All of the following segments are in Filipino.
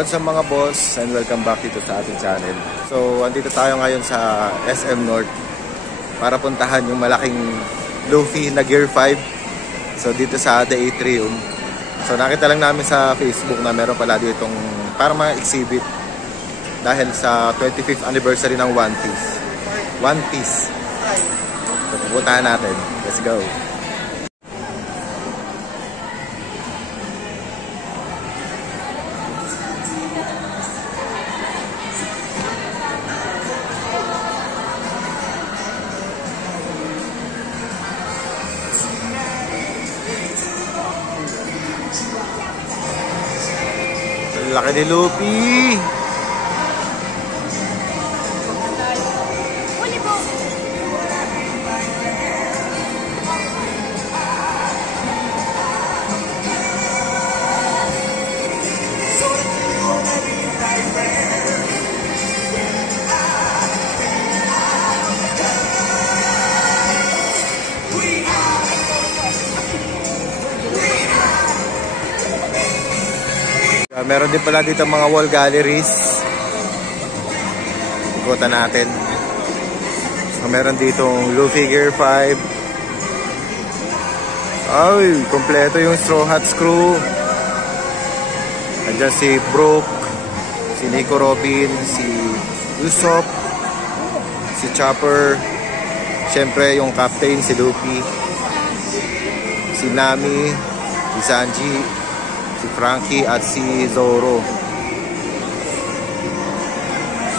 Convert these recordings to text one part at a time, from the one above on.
What's up mga boss, and welcome back dito sa ating channel. So, andito tayo ngayon sa SM North para puntahan yung malaking Luffy na Gear 5. So, dito sa The Atrium. So, nakita lang namin sa Facebook na meron pala dito itong parang mga exhibit dahil sa 25th anniversary ng One Piece. One Piece. So, pupuntahan natin. Let's go. Laki ni Luffy. Meron din pala dito mga wall galleries. Ikutan natin. So, meron ditong Luffy Gear 5. Ay, kompleto yung Straw Hats crew. Nandiyan si Brook, si Nico Robin, si Usopp, si Chopper, syempre yung captain si Luffy, si Nami, si Sanji, si Frankie at si Zoro.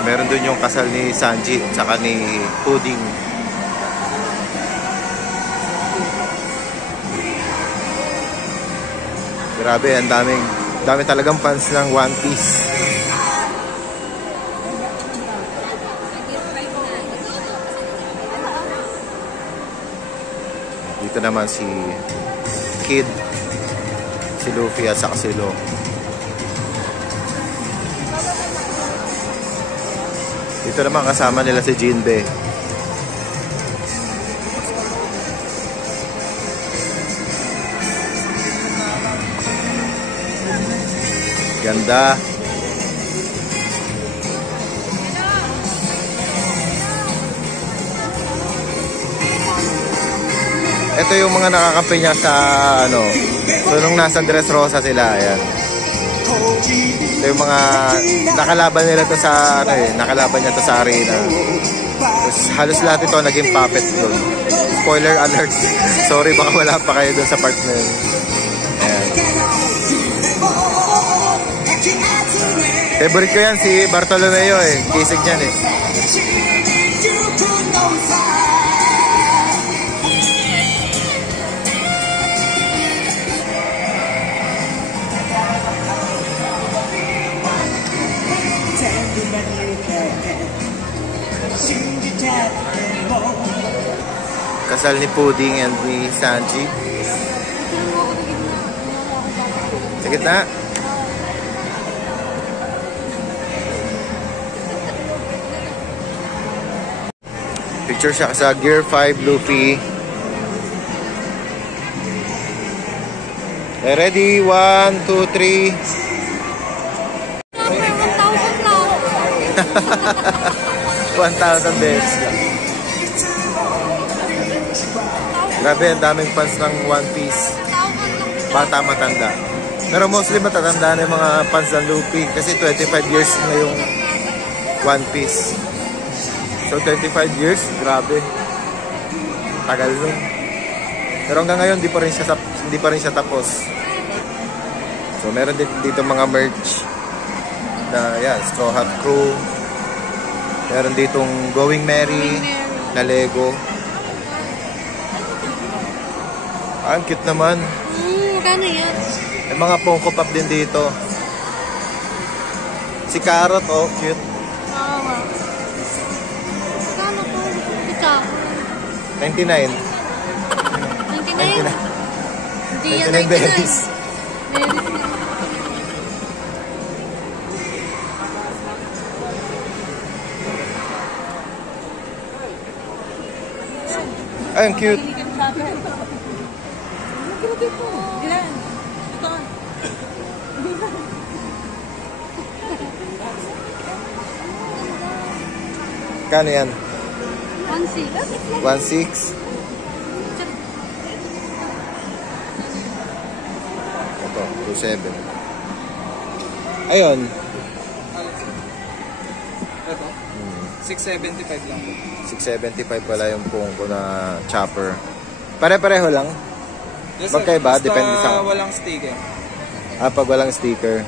Meron dun yung kasal ni Sanji at saka ni Pudding. Grabe, ang dami talagang fans ng One Piece. Dito naman si Kid, si Luffy at saka si Lo. Dito naman kasama nila si Jinbe. Ganda. Ito yung mga nakakampi niya sa ano. So nung nasa Dressrosa sila, ayan. Ito yung mga nakalaban nila to sa ano nakalaban niya to sa arena. Tapos halos lahat ito naging puppet doon. Spoiler alert. Sorry baka wala pa kayo doon sa part na yun. Ayan. Favorite ko yan si Bartolomeo Kisig niyan Kasal ni Pudding and ni Sanji. Sa gitna. Picture siya sa Gear 5 Luffy. Ready? 1, 2, 3. 1,000 beses lang. Grabe, ang daming fans ng One Piece. Bata, matanda. Pero mostly matatanda na yung mga fans ng Luffy. Kasi 25 years na yung One Piece. So 25 years, grabe. Tagal nun. Pero hanggang ngayon, hindi pa rin siya tapos. So meron dito mga merch. Na yan, Straw Hat Crew. Meron ditong Going Merry na Lego. Ang cute naman. Magkano yan? May mga Funko Pop din dito. Si Carrot, cute. Oo. Magkano po? Ika? 99. 99? Hindi yan 99 berries. Ay, ang cute. Kano yan? 1.6. 1.6. Ito, 2.7. Ayun. Ito? 675 lang po. 675 pala yung Pongko na chopper. Pare-pareho lang. Yes, Magkaiba? basta Depende sa... walang sticker. Pag walang sticker.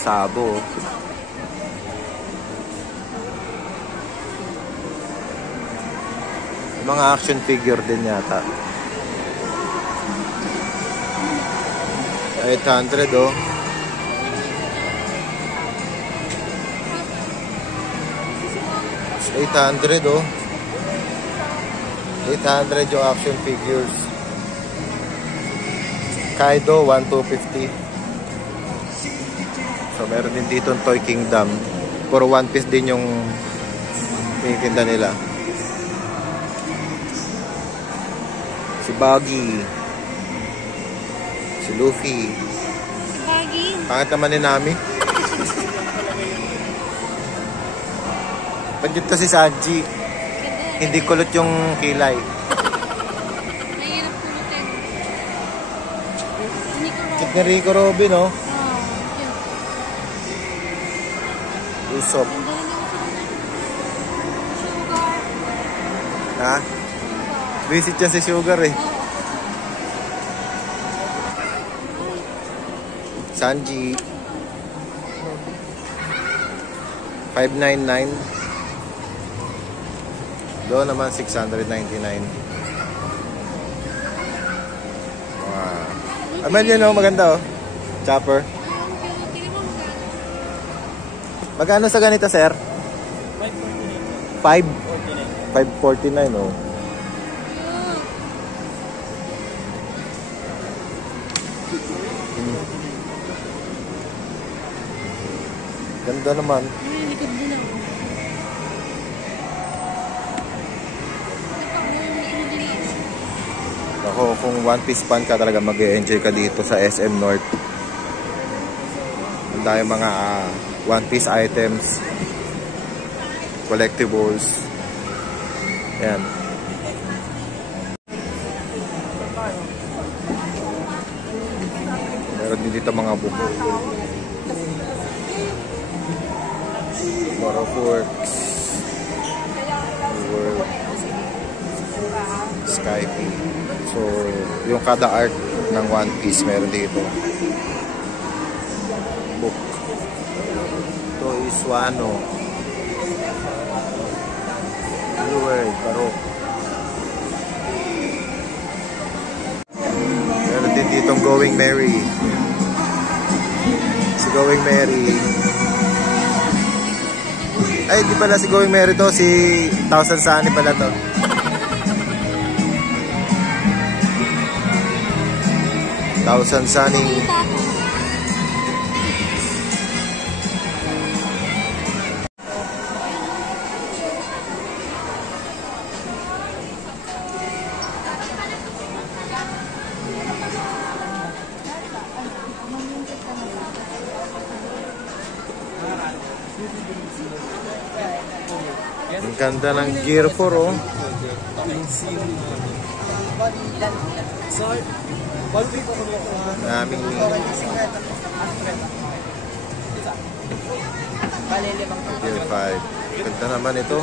Sabo. Mga action figure din yata. 800 oh. $800 oh. 800 yung action figures. Kaido 1,250. So meron din dito yung Toy Kingdom. Puro one piece din yung tinitinda nila. Si Buggy. Si Luffy. Baggy. Pangit naman ni Nami. Pagdito si Sanji. Hindi kulot yung kilay. Mahirap pulutin. Hindi ko Kit ni Rico Robin oh. Cute. Usopp. Ganda rin yung sugar. Ha? Visit yan si Sugar eh. Sanji. 599. Doon naman 699. Wow. Amal yun oh, maganda oh. Chopper. Ayun, cute. Tingnan mo maganda. Magkano sa ganito, sir? 5? 549 oh. Cute. Ganda naman. Ay, likod din ako. Ako, kung One Piece fan ka talaga, mag-e-enjoy ka dito sa SM North. Ang dami mga One Piece items, collectibles. Yan. Meron din dito mga buko. Moroforks. World. Skype. So, yung kada art ng One Piece meron dito. Book. Ito is Wano. Blue World, Barok. Meron din ditong Going Merry. Si Going Merry. Ay, di pala si Going Merry to. Si Thousand Sunny pala to. Thousand Sunny. Ang ganda ng Gear 4 oh. Naming Gear 5. Ganda naman ito.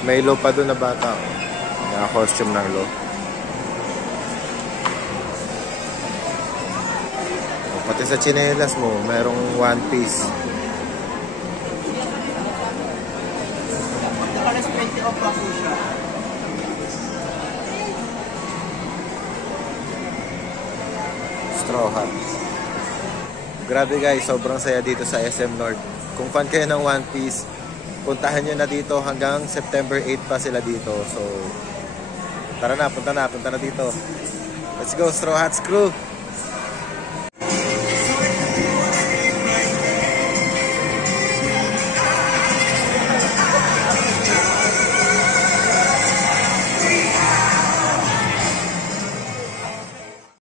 May lo pa doon na bata. Naka-costume ng lo. Pati sa tsinelas mo, mayroong One Piece. Straw Hat. Grabe guys, sobrang saya dito sa SM North. Kung fan kayo ng One Piece, puntahan nyo na dito hanggang September 8 pa sila dito. So, tara na, punta na dito. Let's go, Straw Hats Crew!